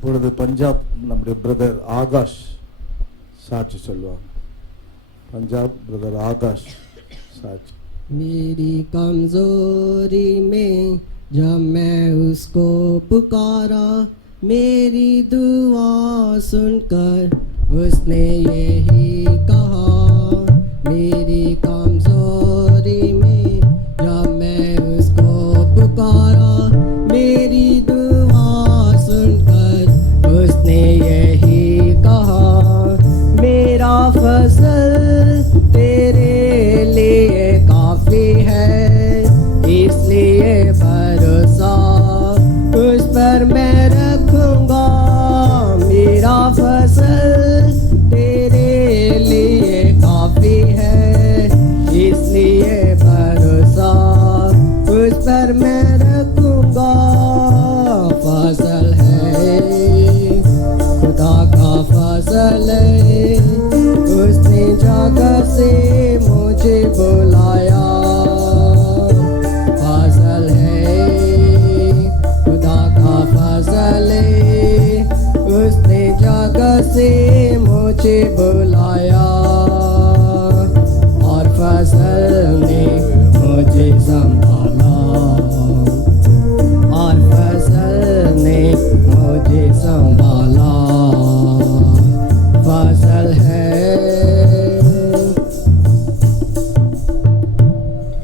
இப்பொழுது பஞ்சாப் நம்முடைய பிரதர் ஆகாஷ் சாட்சி சொல்லுவாங்க. பஞ்சாப் பிரதர் ஆகாஷ் साच। मेरी कमजोरी में जब मैं उसको पुकारा, मेरी दुआ सुनकर उसने यही कहा। मेरी कमजोरी में जब मैं उसको पुकारा, मेरी दुआ सुनकर उसने यही कहा। मेरा फजल तेरे लिए काफी है, इसलिए भरोसा उस पर मैं रखूंगा। मेरा फजल तेरे लिए काफी है, इसलिए भरोसा उस पर मैं रखूंगा। फजल है खुदा का फजल है, उसने जगह से मुझे बुलाया। फजल है खुदा का फजल है, उसने जगह से मुझे बुलाया। और फजल ने मुझे संभाला, और फजल ने मुझे संभाला। फजल है।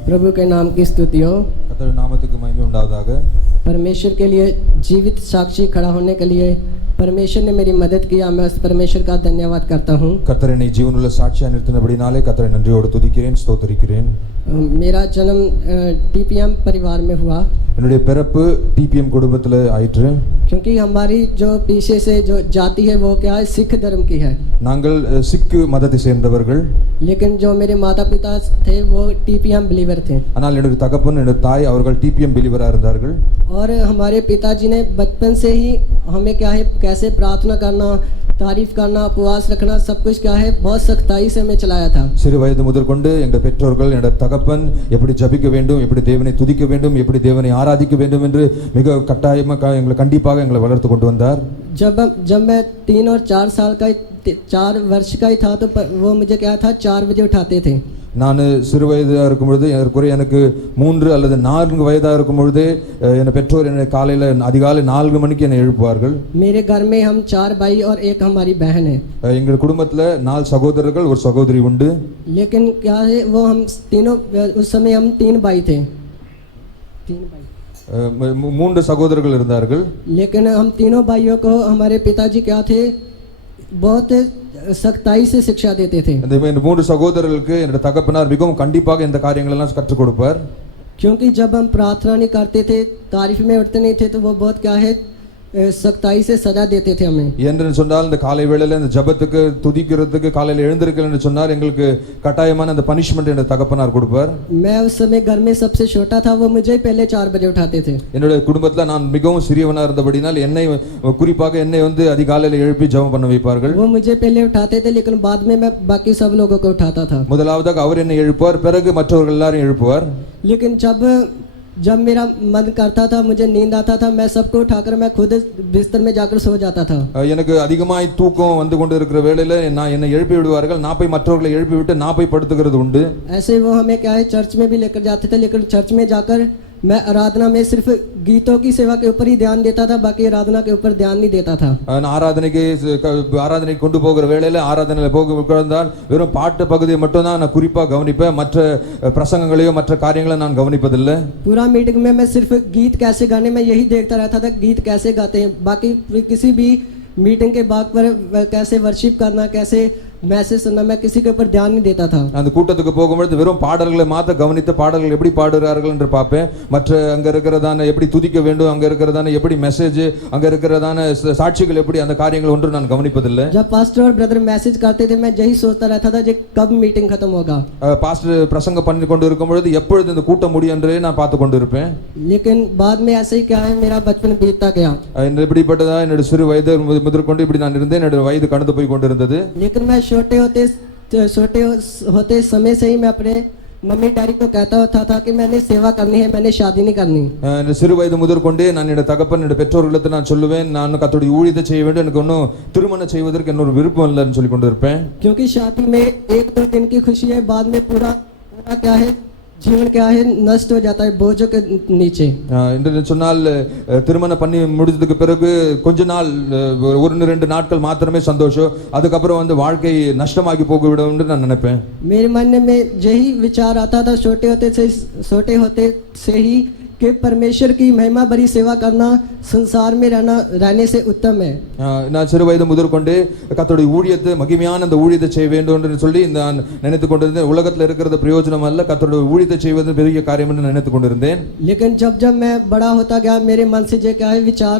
प्रभु के नाम की स्तुति हो। கர்த்தருடைய நாமத்துக்கு மகிமை உண்டாவதாக। परमेश्वर के लिए जीवित साक्षी खड़ा होने के लिए परमेश्वर ने मेरी मदद किया, मैं उस परमेश्वर का धन्यवाद करता हूँ। கர்த்தர் என்னை ஜீவனுள்ள சாட்சியாக நிறுத்தினபடினாலே கர்த்தரை நன்றியோடு துதிக்கிறேன், ஸ்தோத்திரிக்கிறேன்। मेरा जन्म टीपीएम परिवार में हुआ, என்னுடைய பிறப்பு டிபிஎம் குடும்பத்தில் ஆயிற்று। क्योंकि हमारी जो पीछे से जो जाति है वो क्या है, सिख धर्म की है। நாங்கள் சிக்கு மதத்தை சேர்ந்தவர்கள்। लेकिन जो मेरे माता पिता थे वो टीपीएम बिलीवर थे। ஆனால் என்னுடைய தகப்பன் என்னுடைய தாய் அவர்கள் டிபிஎம் பிலீவராக இருந்தார்கள்। और हमारे पिताजी ने बचपन से ही हमें क्या है, कैसे प्रार्थना करना, तारीफ करना, उपवास रखना, सब कुछ क्या है बहुत सख्ताई से हमें चलाया था। சிறு வயது முதற்கொண்டு எங்கள் பெற்றோர்கள் என்னுடைய தகப்பன் எப்படி ஜபிக்க வேண்டும், எப்படி தேவனை துதிக்க வேண்டும், எப்படி தேவனை ஆராதிக்க வேண்டும் என்று மிக கட்டாயமாக எங்களை கண்டிப்பாக எங்களை வளர்த்து கொண்டு வந்தார்। जब मैं 3 और 4 साल का 4 वर्ष का ही था तो वो मुझे क्या था 4 बजे उठाते थे। நான் சிறு வயதாக இருக்கும் பொழுது எனக்கு 3 அல்லது 4 வயதாக இருக்கும் பொழுதே என் பெற்றோர் என்னை காலையில் அதிகாலை 4 மணிக்கு என்னை எழுப்புவார்கள்। मेरे घर में हम 4 भाई और एक हमारी बहन है। எங்கள் குடும்பத்தில் 4 சகோதரர்கள் ஒரு சகோதரி உண்டு। लेकिन क्या है वो हम तीनों उस समय हम 3 भाई थे, 3 भाई 3 சகோதரர்கள் இருந்தார்கள்। लेकिन हम तीनों भाइयों को हमारे पिताजी क्या थे बहुत सख्ताई से शिक्षा देते थे। இந்த 3 சகோதரர்களுக்கு என்னோட தகப்பனார் மிகவும் கண்டிப்பாக இந்த காரியங்கள் எல்லாம் கற்றுக் கொடுப்பார்। क्योंकि जब हम प्रार्थना नहीं करते थे, तारीफ में उठते नहीं थे, तो वो बहुत क्या है सख्ताई से सजा देते थे हमें। என்று சொன்னால் இந்த காலை வேளையில இந்த ஜெபத்துக்கு துதிக்கிறதுக்கு காலையில எழுந்திருக்கலன்னு சொன்னார் எங்களுக்கு கட்டாயமான அந்த பனிஷ்மென்ட் என்னோட தகப்பனார் கொடுப்பார்। मैं उस समय घर में सबसे छोटा था, वो मुझे पहले 4 बजे उठाते थे। என்னோட குடும்பத்துல நான் மிகவும் சிறியவனா இருந்தபடினால் என்னை குறிப்பாக என்னை அதிகாலையில எழுப்பி ஜெபம் பண்ண வைப்பார்கள்। वो मुझे पहले उठाते थे, लेकिन बाद में मैं बाकी सब लोगों को उठाता था। முதலாவதாக அவர் என்னை எழுப்புவார், பிறகு மற்றவர்கள் எல்லாரும் எழுப்புவார்। लेकिन जब मेरा मन करता था, मुझे नींद आता था, मैं सबको उठाकर मैं खुद बिस्तर में जाकर सो जाता था। எனக்கு அதிகமாய் தூக்கம் வந்து கொண்டு இருக்கிற வேளையில நான் என்னை எழுப்பி விடுவார்கள், நான் போய் மற்றவர்களை எழுப்பி விட்டு நான் போய் படுத்துக்கிறது உண்டு। ऐसे वो हमें क्या है चर्च में भी लेकर जाते थे, लेकिन चर्च में जाकर मैं आराधना में सिर्फ गीतों की सेवा के ऊपर ही ध्यान देता था, बाकी आराधना के ऊपर ध्यान नहीं देता था। ஆராதனை கொண்டு போகிற வேளையில ஆராதனையில போகிறால் வெறும் பாட்டு பகுதியை மட்டும் தான் நான் குறிப்பா கவனிப்பேன், மற்ற பிரசங்கங்களையோ மற்ற காரியங்களை நான் கவனிப்பதில்லை। पूरा मीटिंग में मैं सिर्फ गीत कैसे गाने में यही देखता रहता था, गीत कैसे गाते हैं, बाकी किसी भी मीटिंग के बाद पर कैसे वर्शिप करना, कैसे मैसेज सुनना, मैं किसी के ऊपर ध्यान नहीं देता था। அந்த கூட்டத்துக்கு போகும்போது வெறும் பாடல்களை மாத்த கவனித்து பாடல்கள் எப்படி பாடுகிறார்கள் என்று பார்ப்பேன், மற்ற அங்க இருக்கிறதான எப்படி துதிக்க வேண்டும், அங்க இருக்கிறதான எப்படி மெசேஜ், அங்க இருக்கிறதான சாட்சிகள் எப்படி, அந்த காரியங்கள் ஒன்று நான் கவனிப்பதில்லை। जब पास्टर और ब्रदर मैसेज करते थे, मैं यही सोचता रहता था कब मीटिंग खत्म होगा। பாஸ்டர் பிரசங்கம் பண்ணி கொண்டு இருக்கும் பொழுது எப்பொழுது இந்த கூட்டம் முடியும் என்றே நான் பார்த்து கொண்டு இருப்பேன்। लेकिन बाद में ऐसे ही क्या है मेरा बचपन बीतता गया। இப்படிப்பட்டதா என்னோட சிறு வயது முதற்கொண்டு இப்படி நான் இருந்தேன், என்னோட வயது கடந்து போய் கொண்டிருந்தது। लेकिन मैं छोटे होते समय से ही मैं अपने मम्मी डैडी को कहता होता था कि मैंने सेवा करनी है, मैंने शादी नहीं करनी। இந்த சிறு வயது முதற்கொண்டே நான் என்னுடைய தகப்பன் என்னுடைய பெற்றோர்களுக்கு நான் சொல்லுவேன், நான் கர்த்தருடைய ஊழியத்தை செய்ய வேண்டும், எனக்கு ஒன்றும் திருமணம் செய்வதற்கு இன்னொரு விருப்பம் இல்லைன்னு சொல்லி கொண்டு இருப்பேன். क्योंकि शादी में एक दो दिन की खुशी है, बाद में पूरा पूरा क्या है, जीवन क्या है, नष्ट हो जाता है बोझों के नीचे। என்று சொன்னால் திருமணம் பண்ணி முடிஞ்சதுக்கு பிறகு கொஞ்ச நாள் ஒரு ரெண்டு நாட்கள் மாத்திரமே சந்தோஷம், அதுக்கப்புறம் வந்து வாழ்க்கை நஷ்டமாகி போய்விடும் என்று நான் நினைப்பேன். मेरे मन में यही विचार आता था छोटे होते से ही कि परमेश्वर की महिमा भरी सेवा करना संसार में रहने से उत्तम है। நான் சிறு வயது முதற்கொண்டு கர்த்தருடைய ஊழியத்தை மகிமையான அந்த ஊழியத்தை செய்ய வேண்டும் என்று சொல்லி நான் நினைத்துக் கொண்டிருந்தேன். உலகத்தில் இருக்கிறது பிரயோஜனம் அல்ல, கர்த்தருடைய ஊழியத்தை செய்வது பெரிய காரியம் என்று நினைத்துக் கொண்டிருந்தேன். लेकिन जब मैं बड़ा होता गया मेरे मन से जो क्या है विचार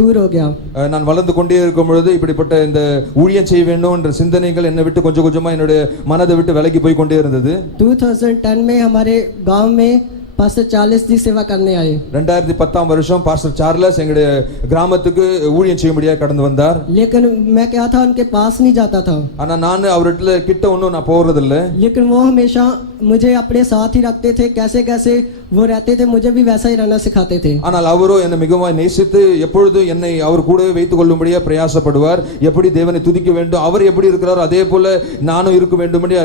दूर हो गया। நான் வளர்ந்து கொண்டே இருக்கும் பொழுது இப்படிப்பட்ட இந்த ஊழியம் செய்ய வேண்டும் என்ற சிந்தனைகள் என்னை விட்டு கொஞ்சம் கொஞ்சமா என்னுடைய மனதை விட்டு விலகி போய் கொண்டே இருந்தது. 2010 में हमारे गांव में पास्टर चार्ल्स जी सेवा करने आए। 2010 வருஷம் பாஸ்டர் சார்லஸ் எங்களுடைய கிராமத்துக்கு ஊழியம் செய்யும்படியாக கடந்து வந்தார். लेकिन मैं क्या था उनके पास नहीं जाता था। ஆனா நான் அவர்கிட்ட கிட்ட ஒன்றும் நான் போறது இல்ல. लेकिन वो हमेशा मुझे अपने साथ ही रखते थे, कैसे कैसे वो रहते थे मुझे भी वैसा ही रहना सिखाते थे। ஆனால் அவரோ என்னை மிகவும் நேசித்து எப்பொழுதும் என்னை அவர் கூடவே வைத்துக் கொள்ளும்படியாக பிரயாசப்படுவார். எப்படி தேவனை துதிக்க வேண்டும், அவர் எப்படி இருக்கிறாரோ அதே போல நானும் இருக்க வேண்டும் என்று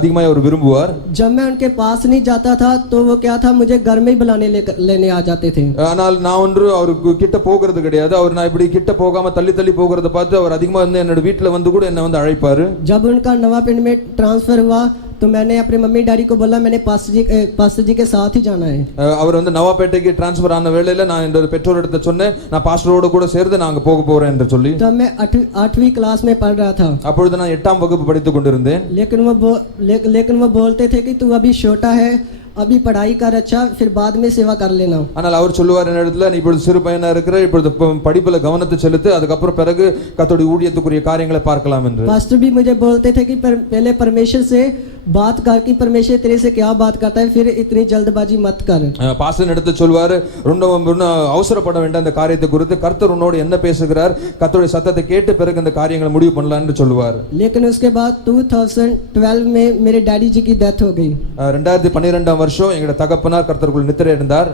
அதிகமாக அவர் விரும்புவார். जब मैं उनके पास नहीं जाता था तो वो क्या था मुझे घर में ही बुलाने लेने आ जाते थे। ஆனால் நான் ஒன்று அவருக்கு கிட்ட போகிறது கிடையாது. அவர் நான் இப்படி கிட்ட போகாம தள்ளி தள்ளி போகிறத பார்த்து அவர் அதிகமாக வந்து என்னோட வீட்டுல வந்து கூட என்னை வந்து அழைப்பாரு. जब उनका नवा पिंड में ट्रांसफर हुआ तो मैंने अपने मम्मी डैडी को बोला मैंने पास्टर जी के साथ ही जाना है। அவர் வந்து நவாப்பேட்டைக்கு ட்ரான்ஸ்ஃபர் ஆன வேளையில நான் என்னோட பெற்றோரிடத்தை சொன்னேன், நான் பாஸ்டரோட கூட சேர்ந்து நான் அங்க போக போறேன் என்று சொல்லி. तो मैं 8वीं क्लास में पढ़ रहा था। அப்பொழுது நான் 8ஆம் வகுப்பு படித்துக் கொண்டிருந்தேன். लेकिन वो बोलते थे कि तू अभी छोटा है, अभी पढ़ाई कर, अच्छा फिर बाद में सेवा कर लेना। ஆனால் அவர் சொல்லுவார் என்னிடத்துல, நீ இப்பொழுது சிறு பையனா இருக்கிற, இப்பொழுது படிப்புல கவனத்தை செலுத்து, அதுக்கப்புறம் பிறகு கர்த்தருடைய ஊழியத்துக்குரிய காரியங்களை பார்க்கலாம் என்று. पास्टर भी मुझे बोलते थे कि पहले परमेश्वर से बात कर कि परमेश्वर तेरे से क्या बात करता है, फिर इतनी जल्दबाजी मत कर। பாஸ்டர் எடுத்து சொல்வாரு, ரொம்ப அவசரப்பட வேண்டாம் இந்த காரியத்தை குறித்து, கர்த்தர் உன்னோடு என்ன பேசுகிறார், கர்த்தருடைய சத்தத்தை கேட்டு பிறகு இந்த காரியங்களை முடிவு பண்ணலாம் என்று சொல்லுவார். लेकिन उसके बाद 2012 में मेरे डैडी जी की डेथ हो गई। 2012 வருஷம் எங்களுடைய தகப்பனார் கர்த்தருக்குள் நித்திரை அடைந்தார்.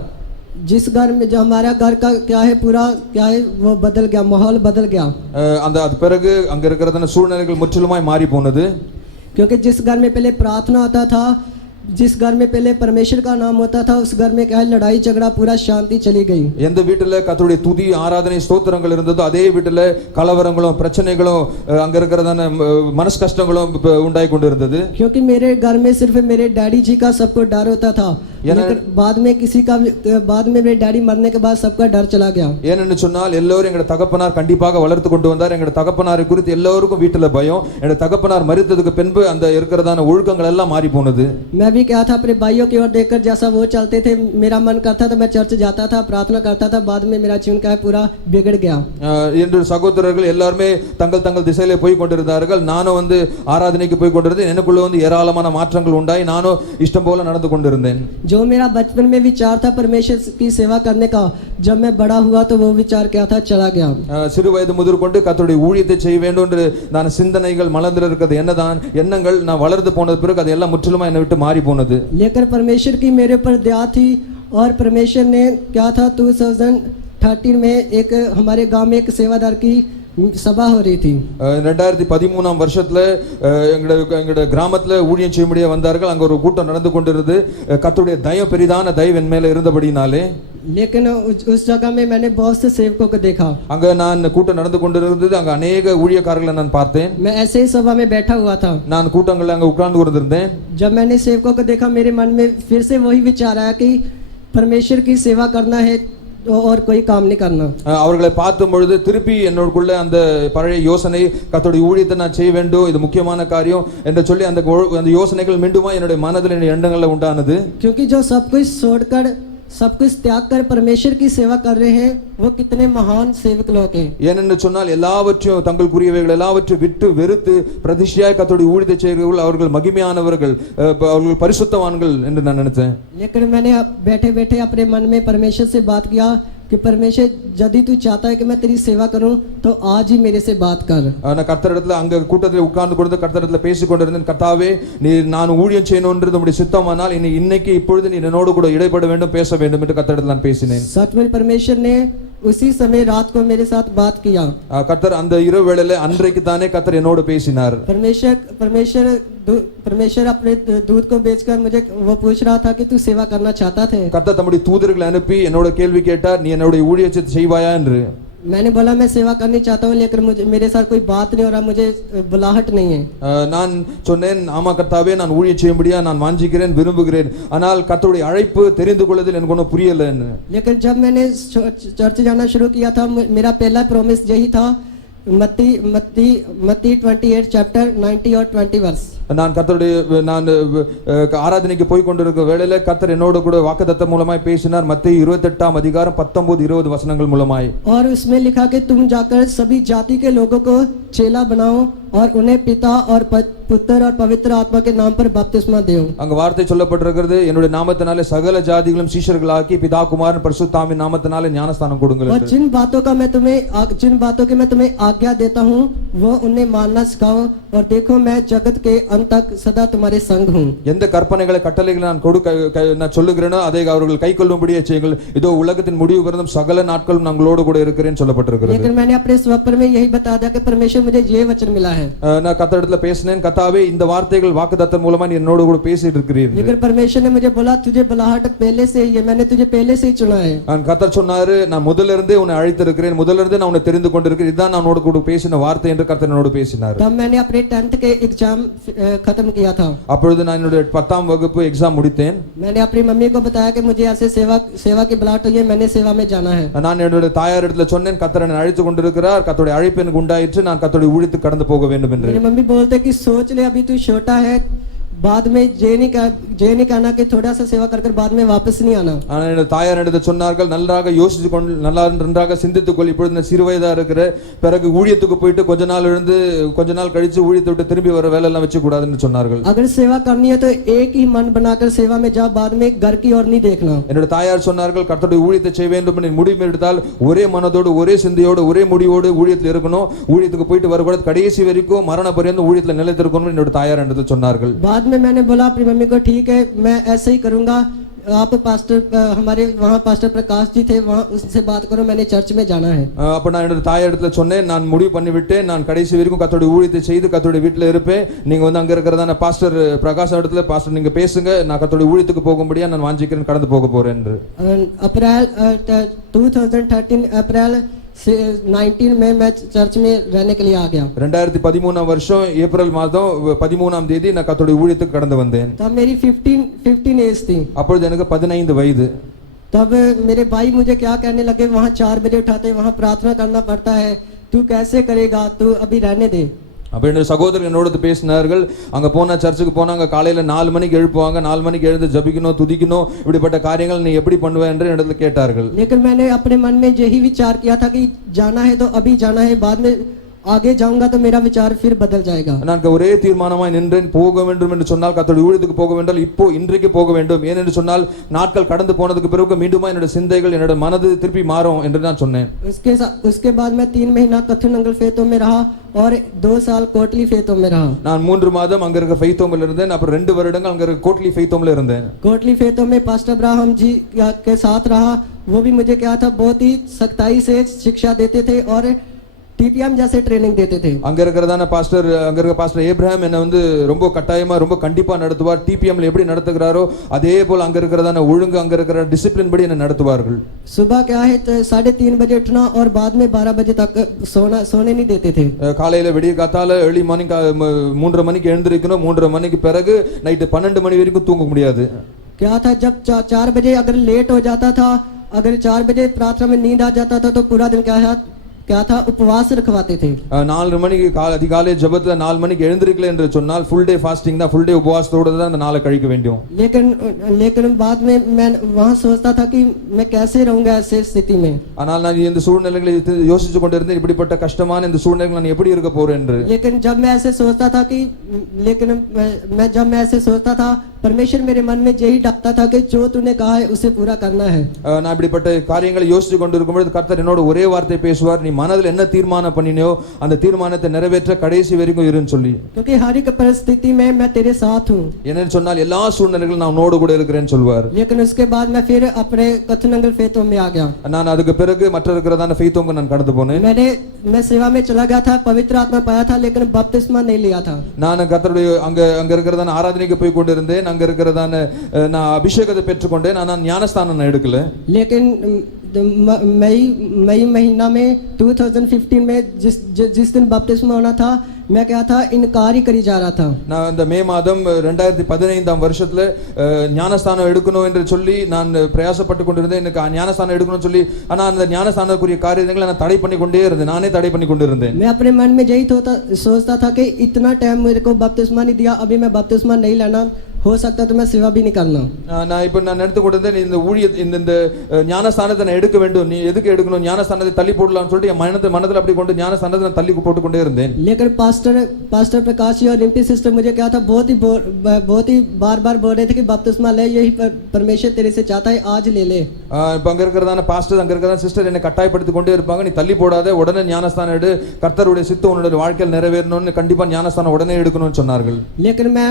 जिस घर में जो हमारा घर का क्या है पूरा क्या है वो बदल गया, माहौल बदल गया। அந்த அது பிறகு அங்க இருக்கிறதான சூழ்நிலைகள் முற்றிலுமாய் மாறி போனது. क्योंकि जिस घर में पहले प्रार्थना होता था, जिस घर में पहले परमेश्वर का नाम होता था, उस घर में क्या है लड़ाई झगड़ा पूरा शांति चली गई। எந்த வீட்டுல கர்த்தருடைய துதி ஆராதனை ஸ்தோத்திரங்கள் இருந்ததோ அதே வீட்டுல கலவரங்களும் பிரச்சனைகளும் அங்க இருக்கிறதான மனசு கஷ்டங்களும் உண்டாய் கொண்டு இருந்தது. क्योंकि मेरे घर में सिर्फ मेरे डैडी जी का सबको डर होता था, लेकिन बाद में मेरे डैडी मरने के बाद सबका डर चला गया। ஏனென்று சொன்னால் எல்லோரும் எங்க தகப்பனார் கண்டிப்பாக வளர்த்து கொண்டு வந்தார். எங்க தகப்பனாரை குறித்து எல்லோருக்கும் வீட்டுல பயம். எங்க தகப்பனார் மரித்ததுக்கு பின்பு அந்த இருக்கிறதான ஒழுக்கங்கள் எல்லாம் மாறி போனது. मैं भी क्या था अपने भाइयों की ओर देखकर जैसा वो चलते थे मेरा मन करता था, मैं चर्च जाता था, प्रार्थना करता था, बाद में मेरा जीवन क्या पूरा बिगड़ गया। என்று சகோதரர்கள் எல்லாரும் தங்கள் திசையிலே போய் கொண்டிருந்தார்கள். நானும் வந்து ஆராதனைக்கு போய் கொண்டிருந்தேன். எனக்குள்ள வந்து ஏராளமான மாற்றங்கள் உண்டாய் நானும் இஷ்டம் போல நடந்து கொண்டிருந்தேன். जो मेरा बचपन में विचार था परमेश्वर की सेवा करने का, जब मैं बड़ा हुआ तो वो विचार क्या था चला गया। சிறு வயது முதற்கொண்டு கர்த்தருடைய ஊழியத்தை செய்ய வேண்டும் என்று நான் சிந்தனைகள் மலர்ந்து இருக்கிறது என்னதான் எண்ணங்கள் நான் வளர்ந்து போனது பிறகு அதெல்லாம் முற்றிலுமா என்னை விட்டு மாறி போனது. लेकर परमेश्वर की मेरे ऊपर दया थी और परमेश्वर ने क्या था 2013 में एक हमारे गांव में एक सेवादार की சபா हो रही थी. 2013ஆம் வருஷத்துல எங்களுடைய கிராமத்துல ஊழியம் செய்யும்படியா வந்தார்கள். அங்க ஒரு கூட்டம் நடந்து கொண்டிருந்தது. கர்த்தருடைய தயவு பெரிதான தயவு என் மேல இருந்தபடினாலே. लेकिन उस जगह में मैंने बहुत से सेवकों को देखा. அங்க நான் கூட்டம் நடந்து கொண்டிருந்தது. அங்க अनेक ஊழியக்காரர்களை நான் பார்த்தேன். मैं ऐसे ही सभा में बैठा हुआ था. நான் கூட்டங்கள்ல அங்க உட்கார்ந்து கொண்டிருந்தேன். जब मैंने सेवकों को देखा मेरे मन में फिर से वही विचार आया कि परमेश्वर की सेवा करना है और कोई काम नहीं करना. அவர்களை பார்க்கும் பொழுது திருப்பி என்னோடுக்குள்ள அந்த பழைய யோசனை, கர்த்தருடைய ஊழியத்தை நான் செய்ய வேண்டும், இது முக்கியமான காரியம் என்று சொல்லி அந்த யோசனைகள் மீண்டுமா என்னுடைய மனதில் என்னுடைய எண்ணங்கள்ல உண்டானது. क्योंकि जो सब कुछ छोड़कर सब कुछ त्याग कर परमेश्वर की सेवा कर रहे हैं वो कितने महान सेवक लोग हैं. ஏனென்று சொன்னால் எல்லாவற்றையும் தங்களுக்குரியவைகள் எல்லாவற்றையும் விட்டு வெறுத்து பிரதிஷ்டையாய் கர்த்தருடைய ஊழியத்தை செய்கிறவர்கள் அவர்கள் மகிமையானவர்கள், அவர்கள் பரிசுத்தவான்கள் என்று நான் நினைத்தேன். लेकिन मैंने बैठे बैठे अपने मन में परमेश्वर से बात किया कि परमेश्वर यदि तू चाहता है कि मैं तेरी सेवा करूं तो आज ही मेरे से बात कर நான் கர்த்தரிடத்துல அங்க கூட்டத்தில் உட்கார்ந்து கொண்டு கர்த்தரிடத்துல பேசிக் கொண்டிருந்தேன். கர்த்தாவே, நீ நான் ஊழியம் செய்யணும்ன்றது உம்முடைய சித்தமானால் இன்னைக்கு இப்பொழுது நீ என்னோடு கூட இடைப்பட வேண்டும், பேச வேண்டும் என்று கர்த்தரிடத்தில் நான் பேசினேன். सच में परमेश्वर ने उसी समय रात को मेरे साथ बात किया. கர்த்தர் அந்த இரவு வேளையில அன்றைக்கு தானே கர்த்தர் என்னோடு பேசினார். परमेश्वर अपने दूत को भेजकर मुझे वो पूछ रहा था कि तू सेवा करना चाहता थे. கர்த்தர் தம்முடைய தூதர்களை அனுப்பி என்னோட கேள்வி கேட்டார், நீ என்னோட ஊழியத்தை செய்வாயா என்று. मैंने बोला मैं सेवा करनी चाहता हूँ, लेकिन मुझे मेरे साथ कोई बात नहीं हो रहा, मुझे बुलाहट नहीं है. நான் சொன்னேன், ஆமா கர்த்தாவே, நான் ஊழியம் செய்யும்படியா நான் வாஞ்சிக்கிறேன், விரும்புகிறேன். ஆனால் கர்த்தருடைய அழைப்பு தெரிந்து கொள்வதில் எனக்கு ஒன்றும் புரியலன்னு. लेकिन जब मैंने चर्च जाना शुरू किया था, मेरा पहला प्रॉमिस यही था, मत्ती 28 चैप्टर 90 और 20 वर्स. நான் ஆராதனைக்கு போய் கொண்டிருக்க வேளையில கர்த்தர் என்னோட கூட வாக்குத்தத்தம் மூலமாய் பேசினார். மத்தேயு 28 அதிகாரம் 19-20 வசனங்கள் மூலமாய். और उसमें लिखा कि तुम जाकर सभी जाति के लोगों को चेला बनाओ और उन्हें पिता और पुत्र और पवित्र आत्मा के नाम पर बपतिस्मा दो. அங்க வார்த்தை சொல்லப்பட்டிருக்கிறது, என்னுடைய நாமத்தினாலே சகல ஜாதிகளும் சீஷர்களாக்கி பிதா குமாரன் பரிசுத்தாவின் நாமத்தினாலே ஞானஸ்நானம் கொடுங்கள். और जिन बातों की मैं तुम्हें आज्ञा देता हूँ वो उन्हें मानना सिखाओ, और देखो मैं जगत के अंत तक सदा तुम्हारे संग हूँ. எந்த கற்பனைகளை கட்டளைகளை நான் சொல்லுகிறேனோ அதை அவர்கள் கைக்கொள்ளும்படியே செய்யுங்கள். இதோ உலகத்தின் முடிவு வரைக்கும் சகல நாட்களும் நாங்களோடு கூட இருக்கிறேன் சொல்லப்பட்டிருக்கிறது. लेकिन मैंने अपने स्वप्न में यही बता दिया कि परमेश्वर मुझे ये वचन मिला है. நான் கர்த்தரிடத்துல பேசினேன், கர்த்தாவே இந்த வார்த்தைகள் வாக்குத்தத்தம் மூலமா நீ என்னோடு கூட பேசிட்டு இருக்கிறீர்கள். लेकिन परमेश्वर ने मुझे बोला तुझे बुलाहट पहले से ही है, मैंने तुझे पहले से ही चुना है. கர்த்தர் சொன்னாரு, நான் முதல்ல இருந்தே உன்னை அழைத்திருக்கிறேன், முதல்ல இருந்தே நான் உன்னை தெரிந்து கொண்டிருக்கிறேன், இதுதான் நான் உன்னோடு கூட பேசின வார்த்தை என்று கர்த்தர் என்னோடு பேசினார். तब मैंने अपने 10th के एग्जाम खत्म किया था. அப்பொழுது நான் என்னுடைய 10ஆம் வகுப்பு எக்ஸாம் முடித்தேன். मैंने अपनी मम्मी को बताया कि मुझे ऐसे सेवा की बुलाहट हुई है, मैंने सेवा में जाना है. நான் என்னுடைய தாயார் இடத்துல சொன்னேன், கர்த்தர் என்னை அழைத்து கொண்டிருக்கிறார், கர்த்தருடைய அழைப்பு எனக்கு உண்டாயிற்று, நான் கர்த்தருடைய ஊழியத்துக்கு கடந்து போக வேண்டும் என்று. मेरी मम्मी बोलते कि सोच ले अभी तू छोटा है, बाद में जे नहीं कहना कि थोड़ा सा सेवा कर बाद में वापस नहीं आना. ஆனால் என்னுடைய தாயார் இடத்துல சொன்னார்கள், நன்றாக சிந்தித்துக் கொள், இப்பொழுது சிறு வயதா இருக்கிற பிறகு ஊழியத்துக்கு போயிட்டு கொஞ்ச நாள் கழிச்சு ஊழியத்தை விட்டு திரும்பி வர வேலை எல்லாம் வச்சு கூடாதுன்னு சொன்னார்கள். अगर सेवा करनी है तो एक ही मन बनाकर सेवा में जा, बाद में घर की ओर नहीं देखना. என்னுடைய தாயார் சொன்னார்கள், கர்த்தருடைய ஊழியத்தை செய்ய வேண்டும் என்று முடிவு எடுத்தால் ஒரே மனதோடு ஒரே சிந்தையோடு ஒரே முடிவோடு ஊழியத்தில் இருக்கணும், ஊழியத்துக்கு போயிட்டு வரக்கூடாது, கடைசி வரைக்கும் மரண பரியந்தம் ஊழியத்தில் நிலைத்திருக்கணும் என்னுடைய தாயார் இடத்துல சொன்னார்கள். बाद में मैंने बोला अपनी मम्मी को, ठीक है मैं ऐसे ही करूंगा, आप पास्टर हमारे वहाँ पास्टर प्रकाश जी थे, वहाँ उससे बात करो, मैंने चर्च में जाना है. அப்ப நான் என்னோட தாயார் இடத்துல சொன்னேன், நான் முடிவு பண்ணி விட்டேன், நான் கடைசி வரைக்கும் கர்த்தருடைய ஊழியத்தை செய்து கர்த்தருடைய வீட்டில் இருப்பேன், நீங்க வந்து அங்க இருக்கிறதான பாஸ்டர் பிரகாஷ் இடத்துல பாஸ்டர் நீங்க பேசுங்க, நான் கர்த்தருடைய ஊழியத்துக்கு போகும்படியா நான் வாஞ்சிக்கிறேன், கடந்து போக போறேன் என்று. अप्रैल 2013 अप्रैल 19 में मैं चर्च में रहने के लिए आ गया. 2013 வருஷம் ஏப்ரல் மாதம் 13ஆம் தேதி நான் கர்த்தருடைய ஊழியத்துக்கு கடந்து வந்தேன். तब मेरी 15 एज थी. அப்பொழுது எனக்கு 15 வயது. तब मेरे भाई मुझे क्या कहने लगे, वहाँ 4 बजे उठाते, वहाँ प्रार्थना करना पड़ता है, तू कैसे करेगा, तू अभी रहने दे. அப்ப என்னோட சகோதரர் என்னோட பேசினார்கள், அங்க போனா சர்ச்சுக்கு போனாங்க, காலையில 4 மணிக்கு எழுப்புவாங்க, 4 மணிக்கு எழுந்து ஜபிக்கணும் துதிக்கணும், இப்படிப்பட்ட காரியங்கள் நீ எப்படி பண்ணுவ என்று என்னிடத்துல கேட்டார்கள். लेकिन मैंने अपने मन में यही विचार किया था कि जाना है तो अभी जाना है, बाद में आगे जाऊंगा तो मेरा विचार फिर बदल जाएगा. நான் ஒரே தீர்மானமாய் நின்றேன், போக வேண்டும் என்று சொன்னால் கர்த்தருடைய ஊழியத்துக்கு போக வேண்டும், இப்போ இன்றைக்கு போக வேண்டும், ஏனென்று சொன்னால் நாட்கள் கடந்து போனதுக்கு பிறகு மீண்டும் என்னோட சிந்தைகள் என்னோட மனது திருப்பி மாறும் என்று நான் சொன்னேன். उसके बाद मैं 3 महीना कथन अंगल फेतों में रहा और 2 साल कोटली फेतों में रहा. நான் 3 மாதம் அங்க இருக்க ஃபெய்த்தோம்ல இருந்தேன், அப்புறம் 2 வருடங்கள் அங்க இருக்க கோட்லி ஃபெய்த்தோம்ல இருந்தேன். कोटली फेतों में पास्टर अब्राहम जी के साथ रहा, वो भी मुझे क्या था बहुत ही सख्ताई से शिक्षा देते थे और टीपीएम जैसे ट्रेनिंग देते थे. அங்க இருக்கிறதான பாஸ்டர் ஏப்ரஹாம் என்ன வந்து ரொம்ப கட்டாயமா ரொம்ப கண்டிப்பா நடத்துவார். டிபிஎம்ல எப்படி நடத்துகிறாரோ அதே போல அங்க இருக்கிறதான ஒழுங்கு அங்க இருக்கிற டிசிப்ளின் படி என்ன நடத்துவார்கள். सुबह क्या है 3:30 बजे उठना और बाद में 12 बजे तक सोने नहीं देते थे. காலையில விடிய காத்தால early morning 3:30 மணிக்கு எழுந்திருக்கணும், 3:30 மணிக்கு பிறகு நைட் 12 மணி வரைக்கும் தூங்க முடியாது. क्या था जब 4 बजे अगर लेट हो जाता था, अगर 4 बजे प्रार्थना में नींद आ जाता था तो पूरा दिन क्या था उपवास रखवाते थे. 4 மணிக்கு அதிகாலை ஜெபத்துல 4 மணிக்கு எழுந்திருக்கல என்று சொன்னால் ஃபுல் டே ஃபாஸ்டிங் தான், ஃபுல் டே உபவாசத்தோட தான் அந்த நாளை கழிக்க வேண்டும். लेकिन बाद में मैं वहां सोचता था कि मैं कैसे रहूंगा ऐसे स्थिति में. ஆனால் நான் இந்த சூழ்நிலைகளை யோசிச்சு கொண்டிருந்தேன், இப்படிப்பட்ட கஷ்டமான இந்த சூழ்நிலையில் நான் எப்படி இருக்க போறேன் என்று. लेकिन जब मैं ऐसे सोचता था परमेश्वर मेरे मन में यही डालता था कि जो तूने कहा है उसे पूरा करना है। நான் இப்படிப்பட்ட காரியங்களை யோசிச்சு கொண்டிருக்கும் பொழுது கர்த்தர் என்னோட ஒரே வார்த்தை பேசுவார், நீ மனதில் என்ன தீர்மானம் பண்ணினியோ அந்த தீர்மானத்தை நிறைவேற்ற கடைசி வரைக்கும் இருன்னு சொல்லி. क्योंकि हर एक परिस्थिति में मैं तेरे साथ हूँ। என்னன்னு சொன்னால் எல்லா சூழ்நிலைகளும் நான் உன்னோடு கூட இருக்கிறேன்னு சொல்வார். लेकिन उसके बाद मैं फिर अपने कथनंगल फेतों में आ गया। நான் அதுக்கு பிறகு மற்ற இருக்கிறதான ஃபெய்த்தோங்க நான் கடந்து போனேன். मैं सेवा में चला गया था, पवित्र आत्मा पाया था, लेकिन बपतिस्मा नहीं लिया था। நான் கர்த்தருடைய அங்க இருக்கிறதான ஆராதனைக்கு போய் கொண்டிருந்தேன், அங்க இருக்கிறதான நான் அபிஷேகத்தை பெற்றுக்கொண்டேன், நான் ஞானஸ்தானம் நான் எடுக்கல. लेकिन मई महीना में 2015 में जिस दिन बपतिस्मा होना था, मैं क्या था, इनकार ही करी जा रहा था। நான் இந்த மே மாதம் 2015 வருஷத்துல ஞானஸ்தானம் எடுக்கணும் என்று சொல்லி நான் பிரயாசப்பட்டு கொண்டிருந்தேன். எனக்கு ஞானஸ்தானம் எடுக்கணும்னு சொல்லி, ஆனா அந்த ஞானஸ்தானக்குரிய காரியங்களை நான் தடை பண்ணி கொண்டே இருந்தேன், நானே தடை பண்ணி கொண்டிருந்தேன். मैं अपने मन में यही सोचता था कि इतना टाइम मेरे को बपतिस्मा नहीं दिया, अभी मैं बपतिस्मा नहीं लेना, हो सकता तो मैं सेवा भी नहीं करना। நான் இப்ப நான் எடுத்து கொண்டிருந்தேன் இந்த ஊழிய இந்த ஞானஸ்தானத்தை நான் எடுக்க வேண்டும், நீ எதுக்கு எடுக்கணும், ஞானஸ்தானத்தை தள்ளி போடலாம்னு சொல்லிட்டு என் மனதில் அப்படி கொண்டு ஞானஸ்தானத்தை நான் தள்ளி போட்டு கொண்டே இருந்தேன். लेकिन पास्टर प्रकाश जी और रिम्पी सिस्टर मुझे क्या था, बहुत ही बार बोल रहे थे कि बपतिस्मा ले, यही परमेश्वर तेरे से चाहता है, आज ले ले। இப்ப அங்க இருக்கிறதான பாஸ்டர் அங்க இருக்கிறதான சிஸ்டர் என்னை கட்டாயப்படுத்தி கொண்டே இருப்பாங்க, நீ தள்ளி போடாத, உடனே ஞானஸ்தானம் எடு, கர்த்தருடைய சித்தம் உன்னுடைய வாழ்க்கையில் நிறைவேறணும்னு கண்டிப்பா ஞானஸ்தானம் உடனே எடுக்கணும்னு சொன்னார்கள். लेकिन मैं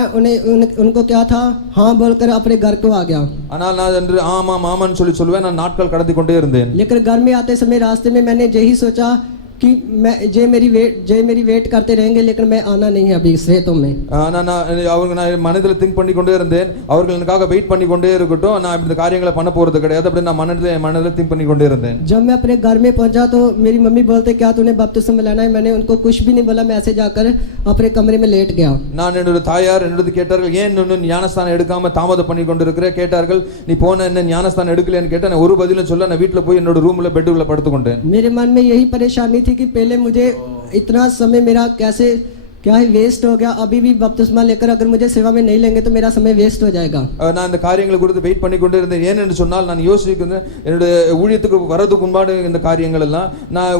उनको क्या था, हाँ बोलकर अपने घर को आ गया। ஆனால் நான் என்று ஆமா மாமான்னு சொல்லுவேன், நான் நாட்கள் கடந்து கொண்டே இருந்தேன். लेकिन घर में आते समय रास्ते में मैंने यही सोचा कि मैं मेरी वेट करते रहेंगे, लेकिन मैं आना नहीं है अभी श्वेतों में। நான் மனதில் திங்க் பண்ணி கொண்டே இருந்தேன், அவர்கள் எனக்காக வெயிட் பண்ணி கொண்டே இருக்கட்டும், நான் இந்த காரியங்களை பண்ண போறது கிடையாது அப்படி நான் மனதில் திங்க் பண்ணி கொண்டே இருந்தேன். जब मैं अपने घर में पहुंचा तो मेरी मम्मी बोलते क्या तूने बपतिस्मा लेना है, मैंने उनको कुछ भी नहीं बोला, मैं ऐसे जाकर अपने कमरे में लेट गया। நான் என்னோட தாயார் என்னோட கேட்டார்கள், ஏன் இன்னும் ஞானஸ்தானம் எடுக்காம தாமதம் பண்ணி கொண்டிருக்கிற கேட்டார்கள், நீ போன என்ன ஞானஸ்தானம் எடுக்கலன்னு கேட்டா நான் ஒரு பதிலும் சொல்ல, நான் வீட்டுல போய் என்னோட ரூம்ல பெட்டுக்குள்ள படுத்துக்கொண்டேன். मेरे मन में यही परेशानी थी कि पहले मुझे इतना समय मेरा कैसे क्या है वेस्ट हो गया, अभी भी बपतिस्मा लेकर अगर मुझे सेवा में नहीं लेंगे तो मेरा समय वेस्ट हो जाएगा। நான் இந்த காரியங்களை குறித்து வெயிட் பண்ணி கொண்டே இருந்தேன். ஏன் என்று சொன்னால் நான் யோசிக்கிறேன், என்னோட ஊழியத்துக்கு வரதுக்கு முன்பாடு இந்த காரியங்கள் எல்லாம் நான்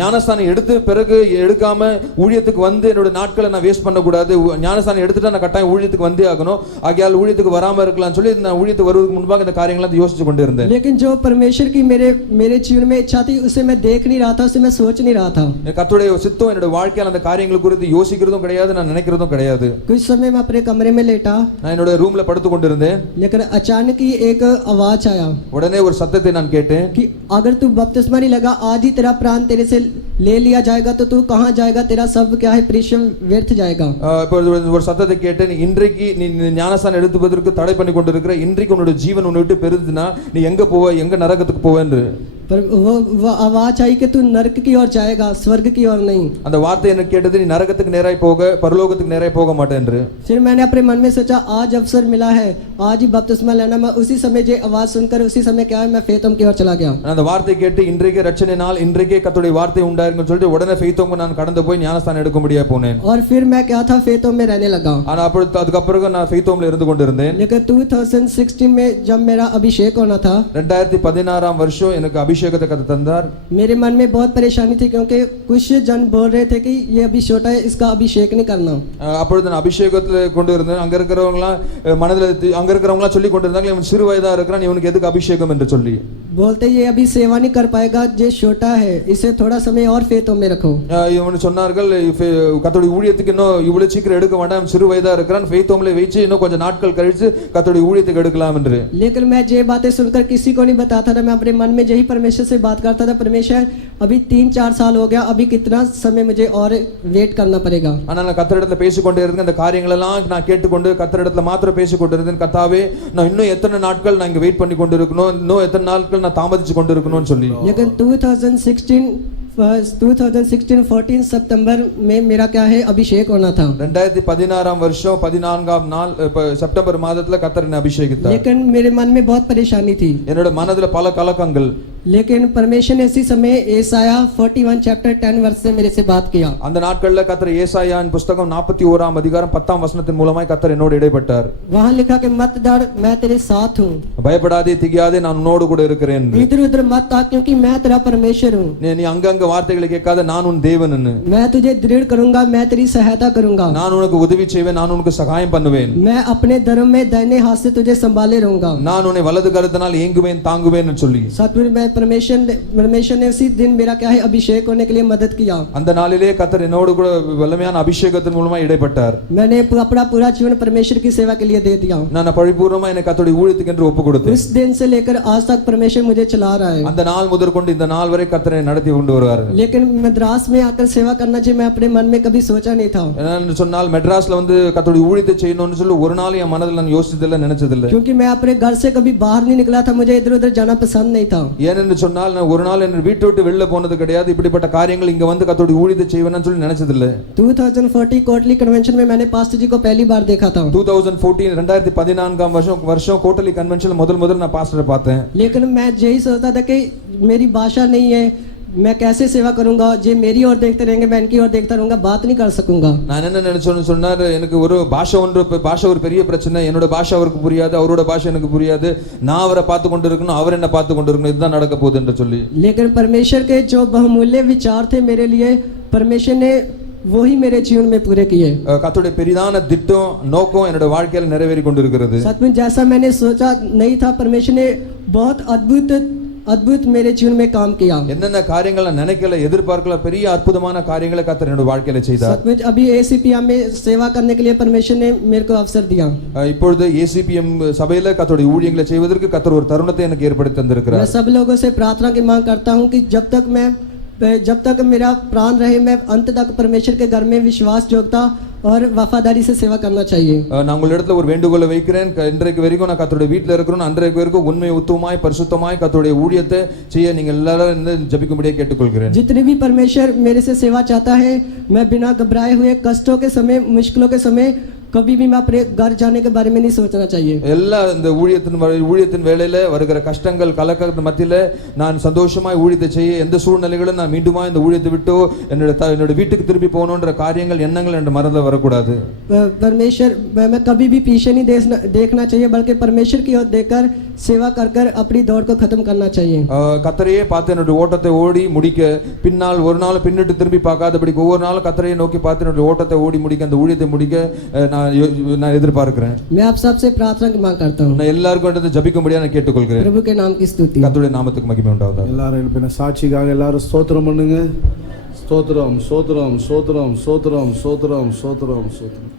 ஞானஸ்தானம் எடுத்து பிறகு எடுக்காம ஊழியத்துக்கு வந்து என்னோட நாட்களை நான் வேஸ்ட் பண்ணக்கூடாது, ஞானஸ்தானம் எடுத்துட்டா நான் கட்டாயம் ஊழியத்துக்கு வந்தே ஆகணும், ஆகையால் ஊழியத்துக்கு வராம இருக்கலாம்னு சொல்லி நான் ஊழியத்துக்கு வருவதற்கு முன்பாக இந்த காரியங்களை யோசிச்சு கொண்டே இருந்தேன். लेकिन जो परमेश्वर की मेरे जीवन में इच्छा थी उसे मैं देख नहीं रहा था, उसे मैं सोच नहीं रहा था। கர்த்தருடைய சித்தம் என்னோட வாழ்க்கையில் அந்த காரியங்களை குறித்து யோசிக்கிறதும் கிடையாது, நான் நினைக்கிறதும் கிடையாது. कुछ समय मैं अपने कमरे में लेटा, நான் என்னோட ரூம்ல படுத்து கொண்டிருந்தேன். लेकिन अचानक ही एक आवाज आया, உடனே ஒரு சத்தத்தை நான் கேட்டேன் कि अगर तू बपतिस्मा नहीं लगा, आज ही तेरा प्राण तेरे से ले लिया जाएगा, तो तू कहाँ जाएगा, तेरा सब क्या है परिश्रम व्यर्थ जाएगा। இப்போ ஒரு சத்தத்தை கேட்டேன், இன்றைக்கு நீ ஞானஸ்தானம் எடுத்துவதற்கு தடை பண்ணி கொண்டிருக்கிற, இன்றைக்கு உன்னோட ஜீவன் உன்னை விட்டு பெருதுனா நீ எங்க போவ, எங்க நரகத்துக்கு போவேன்னு। पर वो आवाज आई कि तू नरक की ओर जाएगा, स्वर्ग की ओर नहीं। அந்த வார்த்தை எனக்கு கேட்டது, நீ நரகத்துக்கு நேராய் போக, பரலோகத்துக்கு நேராய் போக மாட்டே என்று। फिर मैंने अपने मन में सोचा आज अवसर मिला है, आज ही बपतिस्मा लेना। मैं उसी समय ये आवाज सुनकर उसी समय क्या है, मैं फेतोम की ओर चला गया। அந்த வார்த்தை கேட்டு இன்றைக்கே ரட்சணை நாள், இன்றைக்கே கர்த்தருடைய வார்த்தை உண்டாயிருக்குன்னு சொல்லிட்டு உடனே ஃபெய்த்தோம் நான் கடந்து போய் ஞானஸ்தானம் எடுக்கும்படியா போனேன். और फिर मैं क्या था, फेतोम में रहने लगा। ஆனா அதுக்கு அப்புறம் நான் ஃபெய்த்தோம்ல இருந்து கொண்டிருந்தேன். लेकिन 2016 में जब मेरा अभिषेक होना था, 2016 வருஷம் எனக்கு அபிஷேகத்தை கர்த்தர் தந்தார். मेरे मन में बहुत परेशानी थी, क्योंकि कुछ जन बोल रहे थे कि ये अभी छोटा है, इसका अभिषेक नहीं करना। அப்பொழுது நான் அபிஷேகத்துல கொண்டு இருந்தேன். அங்க இருக்கிறவங்களாம் மனதில் அங்க இருக்கிறவங்களாம் சொல்லி கொண்டிருந்தாங்க, இவன் சிறு வயதா இருக்கிறான், இவனுக்கு எதுக்கு அபிஷேகம் என்று சொல்லி बोलते ये अभी सेवा नहीं कर पाएगा, ये छोटा है, इसे थोड़ा समय और फेतों में रखो। இவன் சொன்னார்கள், கர்த்தருடைய ஊழியத்துக்கு இன்னும் இவ்வளவு சீக்கிரம் எடுக்க வேண்டாம், சிறு வயதா இருக்கிறான், ஃபெய்த்தோம்ல வெச்சு இன்னும் கொஞ்சம் நாட்கள் கழிச்சு கர்த்தருடைய ஊழியத்துக்கு எடுக்கலாம் என்று। लेकिन मैं ये बातें सुनकर किसी को नहीं बताता था, मैं अपने मन में यही परमेश्वर से बात करता था, परमेश्वर अभी 3-4 साल हो गया, अभी कितना समय मुझे और वेट करना पड़ेगा। ஆனா நான் கர்த்தரிடத்துல பேசிக்கொண்டே இருந்தேன், இந்த காரியங்கள் எல்லாம் நான் கேட்டுக்கொண்டு கர்த்தரிடத்துல மாத்திரம் பேசிக்கொண்டிருந்தேன். கர்த்தாவே, நான் இன்னும் எத்தனை நாட்கள் நான் இங்க வெயிட் பண்ணி கொண்டிருக்கணும், இன்னும் எத்தனை நாட்கள் நான் தாமதிச்சு கொண்டிருக்கணும்னு சொல்லி। लेकिन 2016-14 सितंबर में मेरा क्या है अभिषेक होना था। 2016 வருஷம் 14ஆம் நாள் செப்டம்பர் மாதத்துல கர்த்தர் என்னை அபிஷேகித்தார்। लेकिन मेरे मन में बहुत परेशानी थी, என்னோட மனதுல பல கலக்கங்கள்। लेकिन परमेश्वर ने इसी समय एसाया 41 चैप्टर 10 वर्ष से मेरे से बात किया। அந்த நாட்கள்ல கர்த்தர் ஏசாயாவின் புஸ்தகம் 41ஆம் அதிகாரம் 10ஆம் வசனத்தின் மூலமாய் கர்த்தர் என்னோடு இடைப்பட்டார். वहां लिखा कि मत डर, मैं तेरे साथ हूँ। பயப்படாதே திகியாதே நான் உன்னோடு கூட இருக்கிறேன். इधर उधर मत ताक क्योंकि मैं तेरा परमेश्वर हूँ। நீ அங்கங்க வார்த்தைகளை கேட்காத நான் உன் தேவன்னு. मैं तुझे दृढ़ करूंगा, मैं तेरी सहायता करूंगा। நான் உனக்கு உதவி செய்வேன், நான் உனக்கு சகாயம் பண்ணுவேன். मैं अपने धर्म में दाहिने हाथ से तुझे संभाले रहूंगा। நான் உன்னை வலது கரத்தினால் ஏங்குவேன் தாங்குவேன்னு சொல்லி सतगुरु मैं परमेश्वर ने उसी दिन मेरा क्या है अभिषेक होने के लिए मदद किया। அந்த நாளிலே கர்த்தர் என்னோடு கூட வல்லமையான அபிஷேகத்தின் மூலமா இடைப்பட்டார். मैंने अपना पूरा जीवन परमेश्वर की सेवा के लिए दे दिया। நான் பரிபூர்ணமா என்னை கர்த்தருடைய ஊழியத்துக்கு என்று ஒப்பு கொடுத்தேன். उस दिन से लेकर आज तक परमेश्वर मुझे चला रहा है। அந்த நாள் முதற்கொண்டு இந்த நாள் வரை கர்த்தரை நடத்தி கொண்டு வருவார். लेकिन मद्रास में आकर सेवा करना चाहिए मैं अपने मन में कभी सोचा नहीं था। என்னன்னு சொன்னால் மெட்ராஸ்ல வந்து கர்த்தருடைய ஊழியத்தை செய்யணும்னு சொல்லி ஒரு நாள் என் மனதில் நான் யோசிச்சதில்லை நினைச்சதில்லை. क्योंकि मैं अपने घर से कभी बाहर नहीं निकला था, मुझे इधर उधर जाना पसंद नहीं था। ஏனென்று சொன்னால் நான் ஒரு நாள் என்ன வீட்டை விட்டு வெளில போனது கிடையாது. இப்படிப்பட்ட காரியங்கள் இங்க வந்து கர்த்தருடைய ஊழியத்தை செய்வேன்னு சொல்லி நினைச்சதில்லை. 2014 कोटली कन्वेंशन में मैंने पास्टर जी को पहली बार देखा था। 2014 2014 வருஷம் கோட்டலி கன்வென்ஷன்ல முதல் நான் பாஸ்டரை பார்த்தேன். लेकिन मैं यही सोचता था कि मेरी भाषा नहीं है, मैं कैसे सेवा करूंगा, जे मेरी ओर देखते रहेंगे मैं इनकी ओर देखता रहूंगा, बात नहीं कर सकूंगा। நான் என்ன நினைச்சேன்னு சொன்னார், எனக்கு ஒரு பாஷை ஒரு பெரிய பிரச்சனை. என்னோட பாஷை அவருக்கு புரியாது, அவரோட பாஷை எனக்கு புரியாது. நான் அவரை பார்த்து கொண்டு இருக்கணும், அவர் என்ன பார்த்து கொண்டு இருக்கணும், இதுதான் நடக்க போகுது என்று சொல்லி. लेकिन परमेश्वर के जो बहुमूल्य विचार थे मेरे लिए परमेश्वर ने वही मेरे जीवन में पूरे किए। கர்த்தருடைய பெரிதான திட்டம் நோக்கம் என்னோட வாழ்க்கையில நிறைவேறி கொண்டிருக்கிறது. सचमुच जैसा मैंने सोचा नहीं था, परमेश्वर ने बहुत अद्भुत मेरे जीवन में काम किया। என்னென்ன காரியங்களை நான் நினைக்கல எதிர்பார்க்கல பெரிய அற்புதமான காரியங்களை கர்த்தர் என்னோட வாழ்க்கையில செய்தார். सचमुच अभी एसीपीएम में सेवा करने के लिए परमेश्वर ने मेरे को अवसर दिया। இப்பொழுது ஏசிபிஎம் சபையில கர்த்தருடைய ஊழியங்களை செய்வதற்கு கர்த்தர் ஒரு தருணத்தை எனக்கு ஏற்படுத்தி தந்திருக்கிறார். मैं सब लोगों से प्रार्थना की मांग करता हूं कि जब तक मेरा प्राण रहे मैं अंत तक परमेश्वर के घर में विश्वास योग्यता और वफादारी से सेवा करना चाहिए। நான் உங்களிடத்துல ஒரு வேண்டுகோளை வைக்கிறேன். இன்றைக்கு வரைக்கும் நான் கர்த்தருடைய வீட்டில் இருக்கிறோம். அன்றைக்கு வரைக்கும் உண்மை உத்தமமாய் பரிசுத்தமாய் கர்த்தருடைய ஊழியத்தை செய்ய நீங்கள் எல்லாரும் ஜெபிக்கும்படியே கேட்டுக்கொள்கிறேன். जितने भी परमेश्वर मेरे से सेवा चाहता है, मैं बिना घबराए हुए कष्टों के समय मुश्किलों के समय कभी भी मैं अपने घर जाने के बारे में नहीं सोचना चाहिए। எல்லா இந்த ஊழியத்தின் வேளையில வருகிற கஷ்டங்கள் கலக்கத்தின் மத்தியில நான் சந்தோஷமாய் ஊழியத்தை செய்ய எந்த சூழ்நிலைகளும் நான் மீண்டுமா இந்த ஊழியத்தை விட்டு என்னோட வீட்டுக்கு திரும்பி போகணுன்ற காரியங்கள் எண்ணங்கள் என்ற மனதில் வரக்கூடாது. परमेश्वर मैं कभी भी पीछे नहीं देखना चाहिए, बल्कि परमेश्वर की ओर देखकर सेवा कर अपनी दौड़ को खत्म करना चाहिए। கர்த்தரையே பார்த்து என்னோட ஓட்டத்தை ஓடி முடிக்க பின்னால் ஒரு நாள் பின்னிட்டு திரும்பி பார்க்காதபடி ஒவ்வொரு நாளும் கர்த்தரையே நோக்கி பார்த்து என்னோட ஓட்டத்தை ஓடி முடிக்க அந்த ஊழியத்தை முடிக்க நான் எதிர்பார்க்கிறேன். मैं आप सबसे प्रार्थना की मांग करता हूं। நான் எல்லாருக்கும் ஜெபிக்கும்படியா நான் கேட்டுக்கொள்கிறேன். प्रभु के नाम की स्तुति। கர்த்தருடைய நாமத்துக்கு மகிமை உண்டாவதாக. எல்லாரும் எழுப்பின சாட்சிக்காக எல்லாரும் ஸ்தோத்திரம் பண்ணுங்க. ஸ்தோத்திரம் ஸ்தோத்திரம் ஸ்தோத்திரம் ஸ்தோத்திரம் ஸ்தோத்திரம் ஸ்தோத்திரம் ஸ்தோத்திரம்.